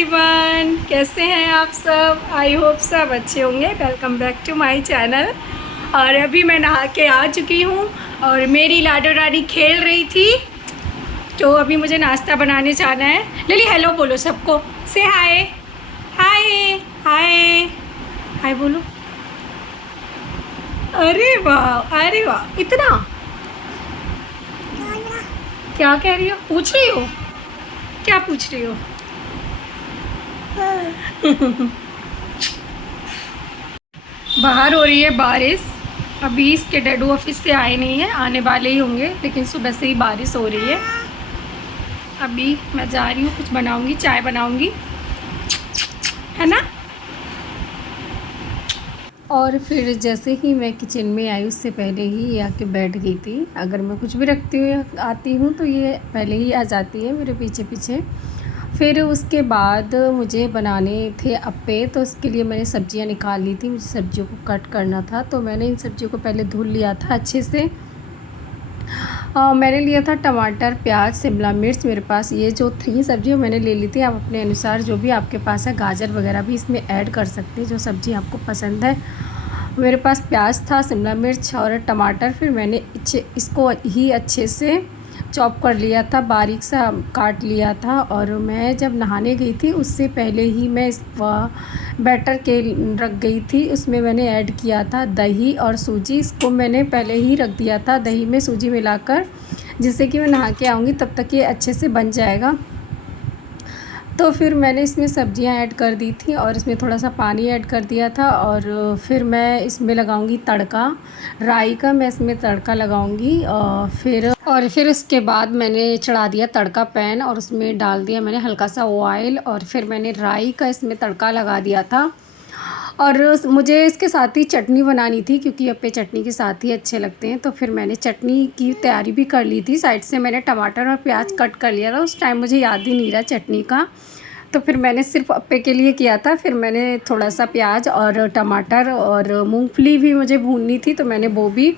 Everyone, कैसे हैं आप सब। आई होप सब अच्छे होंगे। Welcome back to my channel. और अभी मैं नहा के आ चुकी हूँ और मेरी लाडो रानी खेल रही थी, तो अभी मुझे नाश्ता बनाने जाना है। लिली हेलो बोलो सबको, से हाय हाय हाय हाय बोलो। अरे वाह इतना क्या कह रही हो, पूछ रही हो, क्या पूछ रही हो? बाहर हो रही है बारिश। अभी इसके डैडू ऑफिस से आए नहीं हैं, आने वाले ही होंगे, लेकिन सुबह से ही बारिश हो रही है। अभी मैं जा रही हूँ, कुछ बनाऊँगी, चाय बनाऊँगी, है ना। और फिर जैसे ही मैं किचन में आई उससे पहले ही ये आके बैठ गई थी। अगर मैं कुछ भी रखती हुई आती हूँ तो ये पहले ही आ जाती है मेरे पीछे पीछे। फिर उसके बाद मुझे बनाने थे अप्पे, तो उसके लिए मैंने सब्जियां निकाल ली थी। मुझे सब्जियों को कट करना था, तो मैंने इन सब्जियों को पहले धुल लिया था अच्छे से। मैंने लिया था टमाटर, प्याज, शिमला मिर्च। मेरे पास ये जो 3 सब्जियाँ मैंने ले ली थी। आप अपने अनुसार जो भी आपके पास है, गाजर वगैरह भी इसमें ऐड कर सकते हैं, जो सब्ज़ी आपको पसंद है। मेरे पास प्याज था, शिमला मिर्च और टमाटर। फिर मैंने इसको ही अच्छे से चॉप कर लिया था, बारीक सा काट लिया था। और मैं जब नहाने गई थी उससे पहले ही मैं इस बैटर के रख गई थी। उसमें मैंने ऐड किया था दही और सूजी। इसको मैंने पहले ही रख दिया था दही में सूजी मिलाकर, जिससे कि मैं नहा के आऊँगी तब तक ये अच्छे से बन जाएगा। तो फिर मैंने इसमें सब्जियां ऐड कर दी थी और इसमें थोड़ा सा पानी ऐड कर दिया था। और फिर मैं इसमें लगाऊंगी तड़का, राई का मैं इसमें तड़का लगाऊंगी। और फिर उसके बाद मैंने चढ़ा दिया तड़का पैन और उसमें डाल दिया मैंने हल्का सा ऑयल। और फिर मैंने राई का इसमें तड़का लगा दिया था। और मुझे इसके साथ ही चटनी बनानी थी, क्योंकि अप्पे चटनी के साथ ही अच्छे लगते हैं। तो फिर मैंने चटनी की तैयारी भी कर ली थी। साइड से मैंने टमाटर और प्याज कट कर लिया था। उस टाइम मुझे याद ही नहीं रहा चटनी का, तो फिर मैंने सिर्फ अप्पे के लिए किया था। फिर मैंने थोड़ा सा प्याज और टमाटर और मूंगफली भी मुझे भूननी थी, तो मैंने वो भी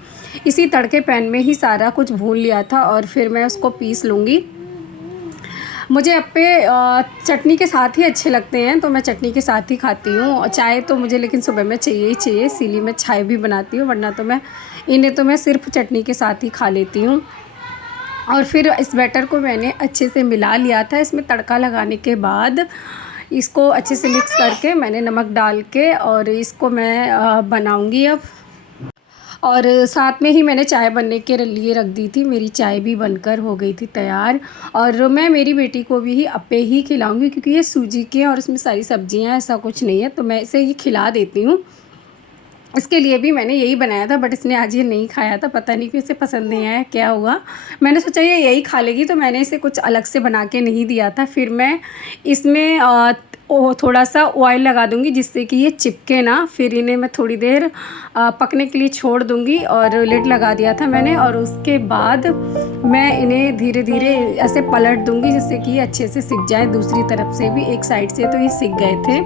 इसी तड़के पैन में ही सारा कुछ भून लिया था। और फिर मैं उसको पीस लूँगी। मुझे अप्पे चटनी के साथ ही अच्छे लगते हैं, तो मैं चटनी के साथ ही खाती हूँ। चाय तो मुझे लेकिन सुबह में चाहिए ही चाहिए, इसीलिए मैं चाय भी बनाती हूँ, वरना तो मैं सिर्फ चटनी के साथ ही खा लेती हूँ। और फिर इस बैटर को मैंने अच्छे से मिला लिया था। इसमें तड़का लगाने के बाद इसको अच्छे से मिक्स करके मैंने नमक डाल के और इसको मैं बनाऊँगी अब। और साथ में ही मैंने चाय बनने के लिए रख दी थी। मेरी चाय भी बनकर हो गई थी तैयार। और मैं मेरी बेटी को भी अप्पे ही खिलाऊंगी, क्योंकि ये सूजी के और इसमें सारी सब्जियां, ऐसा कुछ नहीं है, तो मैं इसे ही खिला देती हूँ। इसके लिए भी मैंने यही बनाया था, बट इसने आज ये नहीं खाया था। पता नहीं क्यों इसे पसंद नहीं आया, क्या हुआ। मैंने सोचा ये यही खा लेगी, तो मैंने इसे कुछ अलग से बना के नहीं दिया था। फिर मैं इसमें थोड़ा सा ऑयल लगा दूंगी, जिससे कि ये चिपके ना। फिर इन्हें मैं थोड़ी देर पकने के लिए छोड़ दूंगी और लिड लगा दिया था मैंने। और उसके बाद मैं इन्हें धीरे धीरे ऐसे पलट दूंगी, जिससे कि ये अच्छे से सिक जाए। दूसरी तरफ से भी, एक साइड से तो ये सिक गए थे।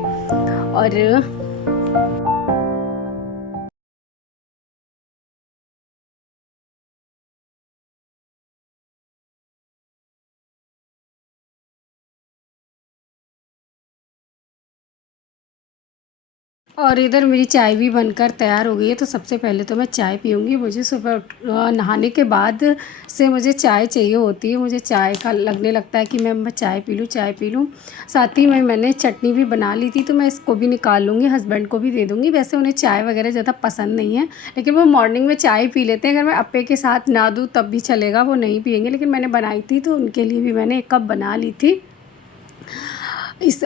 और इधर मेरी चाय भी बनकर तैयार हो गई है। तो सबसे पहले तो मैं चाय पीऊँगी। मुझे सुबह नहाने के बाद से मुझे चाय चाहिए होती है। मुझे चाय का लगने लगता है कि मैं चाय पी लूँ, चाय पी लूँ। साथ ही में मैंने चटनी भी बना ली थी, तो मैं इसको भी निकाल लूँगी, हस्बैंड को भी दे दूँगी। वैसे उन्हें चाय वगैरह ज़्यादा पसंद नहीं है, लेकिन वो मॉर्निंग में चाय पी लेते हैं। अगर मैं अप्पे के साथ ना दूँ तब भी चलेगा, वो नहीं पियेंगे। लेकिन मैंने बनाई थी तो उनके लिए भी मैंने 1 कप बना ली थी।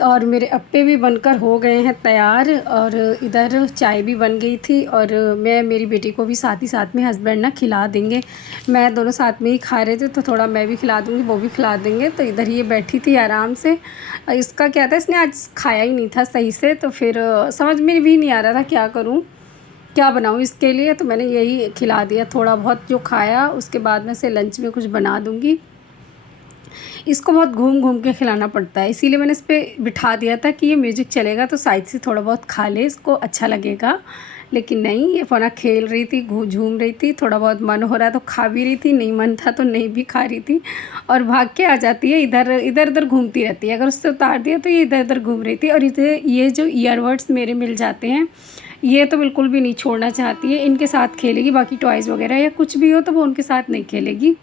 और मेरे अप्पे भी बनकर हो गए हैं तैयार। और इधर चाय भी बन गई थी। और मैं मेरी बेटी को भी साथ ही साथ में, हस्बैंड ना खिला देंगे। मैं दोनों साथ में ही खा रहे थे, तो थोड़ा मैं भी खिला दूँगी, वो भी खिला देंगे। तो इधर ये बैठी थी आराम से। इसका क्या था, इसने आज खाया ही नहीं था सही से। तो फिर समझ में भी नहीं आ रहा था क्या करूँ, क्या बनाऊँ इसके लिए। तो मैंने यही खिला दिया थोड़ा बहुत जो खाया। उसके बाद में से लंच में कुछ बना दूँगी। इसको बहुत घूम घूम के खिलाना पड़ता है, इसीलिए मैंने इस पर बिठा दिया था कि ये म्यूज़िक चलेगा तो साइड से थोड़ा बहुत खा ले, इसको अच्छा लगेगा। लेकिन नहीं, ये फ़ोना खेल रही थी, झूम रही थी, थोड़ा बहुत मन हो रहा तो खा भी रही थी, नहीं मन था तो नहीं भी खा रही थी और भाग के आ जाती है, इधर इधर उधर घूमती रहती है। अगर उससे उतार दिया तो ये इधर उधर घूम रही थी। और इसे ये जो ईयरबड्स मेरे मिल जाते हैं, ये तो बिल्कुल भी नहीं छोड़ना चाहती है, इनके साथ खेलेगी। बाकी टॉयज़ वगैरह या कुछ भी हो तो वो उनके साथ नहीं खेलेगी।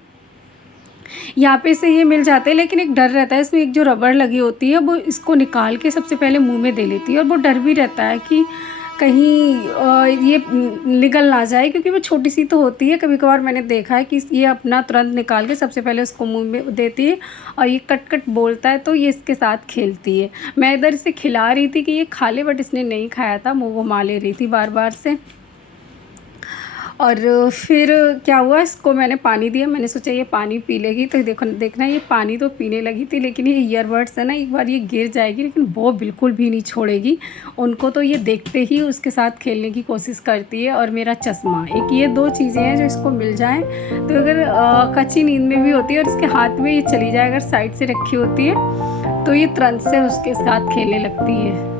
यहाँ पे से ये मिल जाते हैं, लेकिन एक डर रहता है इसमें, एक जो रबड़ लगी होती है वो इसको निकाल के सबसे पहले मुंह में दे लेती है और वो डर भी रहता है कि कहीं ये निगल ना जाए, क्योंकि वो छोटी सी तो होती है। कभी कभार मैंने देखा है कि ये अपना तुरंत निकाल के सबसे पहले उसको मुंह में देती है और ये कट कट बोलता है तो ये इसके साथ खेलती है। मैं इधर इसे खिला रही थी कि ये खा ले, बट इसने नहीं खाया था, मुँह घुमा ले रही थी बार बार से। और फिर क्या हुआ, इसको मैंने पानी दिया, मैंने सोचा ये पानी पी लेगी, तो देखना ये पानी तो पीने लगी थी, लेकिन ये ईयरबड्स है ना, एक बार ये गिर जाएगी, लेकिन वो बिल्कुल भी नहीं छोड़ेगी उनको। तो ये देखते ही उसके साथ खेलने की कोशिश करती है। और मेरा चश्मा, एक ये दो चीज़ें हैं जो इसको मिल जाएँ तो अगर कच्ची नींद में भी होती है और इसके हाथ में ये चली जाए, अगर साइड से रखी होती है तो ये तुरंत से उसके साथ खेलने लगती है।